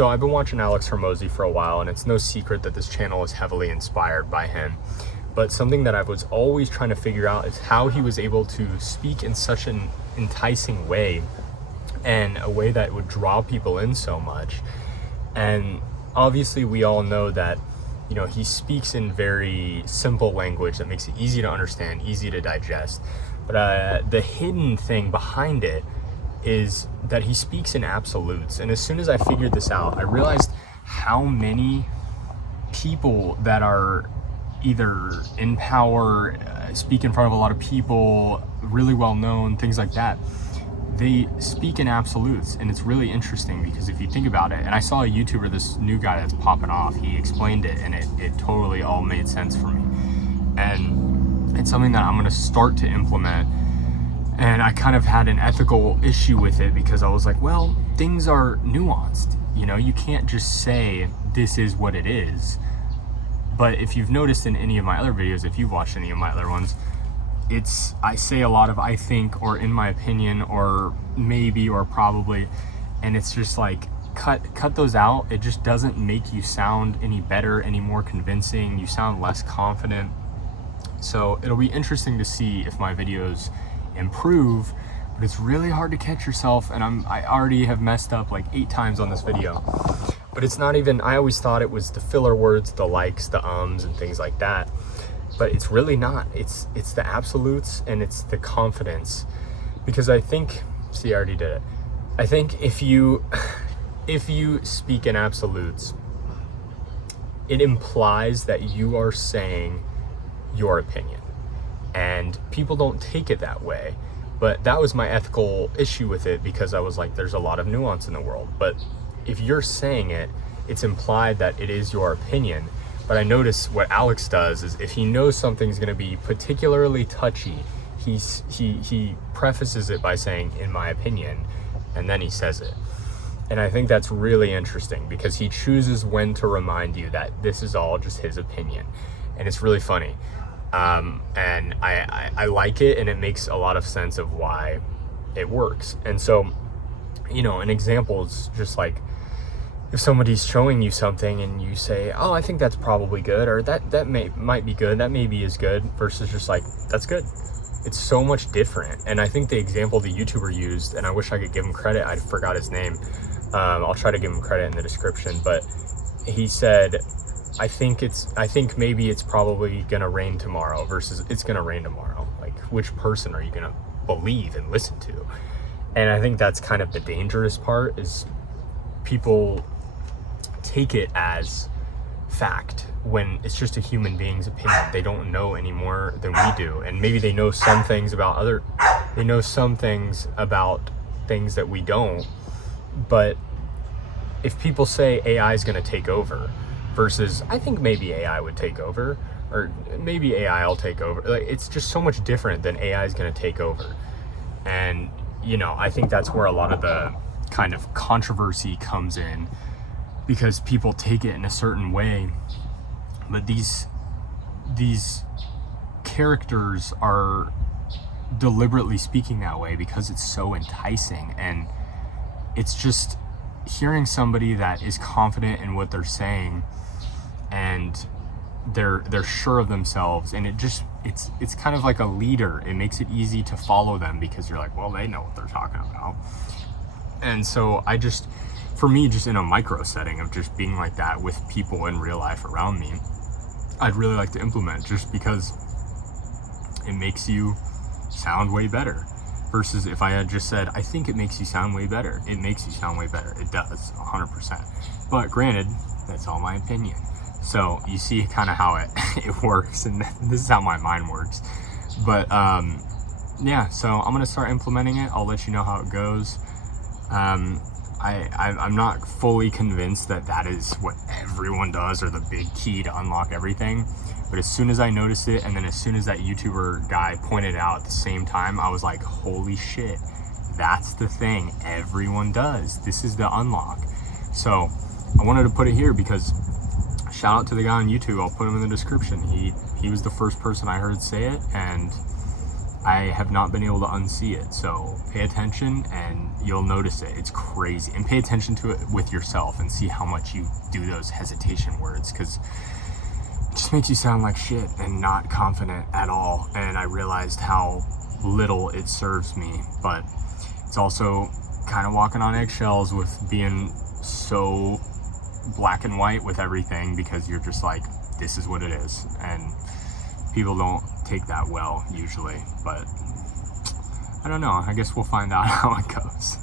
So I've been watching Alex Hormozi for a while, and it's no secret that this channel is heavily inspired by him. But something that I was always trying to figure out is how he was able to speak in such an enticing way, and a way that would draw people in so much. And obviously we all know that, you know, he speaks in very simple language that makes it easy to understand, easy to digest. But the hidden thing behind it is that he speaks in absolutes. And as soon as I figured this out, I realized how many people that are either in power, speak in front of a lot of people, really well known, things like that, they speak in absolutes. And it's really interesting because if you think about it, and I saw a YouTuber, this new guy that's popping off, he explained it, and it totally all made sense for me. And it's something that I'm going to start to implement. And I kind of had an ethical issue with it because I was like, well, things are nuanced. You know, you can't just say this is what it is. But if you've noticed in any of my other videos, if you've watched any of my other ones, I say a lot of I think, or in my opinion, or maybe, or probably, and it's just like, cut those out. It just doesn't make you sound any better, any more convincing. You sound less confident. So it'll be interesting to see if my videos improve, but it's really hard to catch yourself, and I already have messed up like 8 times on this video. But it's not even, I always thought it was the filler words, the likes, the ums, and things like that. But it's really not. It's the absolutes, and it's the confidence. Because I think, see, I already did it. I think if you speak in absolutes, it implies that you are saying your opinion. And people don't take it that way. But that was my ethical issue with it, because I was like, there's a lot of nuance in the world. But if you're saying it, it's implied that it is your opinion. But I notice what Alex does is if he knows something's going to be particularly touchy, he prefaces it by saying, in my opinion, and then he says it. And I think that's really interesting, because he chooses when to remind you that this is all just his opinion. And it's really funny. And I like it, and it makes a lot of sense of why it works. And so, you know, an example is just like, if somebody's showing you something and you say, oh, I think that's probably good, or that might be good, that maybe is good, versus just like, that's good. It's so much different. And I think the example the YouTuber used, and I wish I could give him credit, I forgot his name. I'll try to give him credit in the description, but he said, I think maybe it's probably gonna rain tomorrow versus it's gonna rain tomorrow. Like, which person are you gonna believe and listen to? And I think that's kind of the dangerous part, is people take it as fact when it's just a human being's opinion. They don't know any more than we do, and maybe they know some things about things that we don't. But if people say AI is going to take over versus I think maybe AI would take over, or maybe AI will take over, like, it's just so much different than AI is going to take over. And you know, I think that's where a lot of the kind of controversy comes in, because people take it in a certain way. But these characters are deliberately speaking that way because it's so enticing. And it's just hearing somebody that is confident in what they're saying, and they're sure of themselves, and it's kind of like a leader. It makes it easy to follow them because you're like, well, they know what they're talking about. And so for me, just in a micro setting of just being like that with people in real life around me, I'd really like to implement, just because it makes you sound way better. Versus if I had just said, I think it makes you sound way better. It makes you sound way better. It does, 100%. But granted, that's all my opinion. So you see kind of how it works, and this is how my mind works. But yeah, so I'm gonna start implementing it. I'll let you know how it goes. I'm not fully convinced that is what everyone does, or the big key to unlock everything. But as soon as I noticed it, and then as soon as that YouTuber guy pointed it out at the same time, I was like, holy shit, that's the thing everyone does. This is the unlock. So I wanted to put it here because shout out to the guy on YouTube. I'll put him in the description. He was the first person I heard say it, and I have not been able to unsee it. So pay attention and you'll notice it. It's crazy. And pay attention to it with yourself and see how much you do those hesitation words, because it just makes you sound like shit and not confident at all. And I realized how little it serves me, but it's also kind of walking on eggshells with being so black and white with everything, because you're just like, this is what it is. And people don't take that well usually, but I don't know. I guess we'll find out how it goes.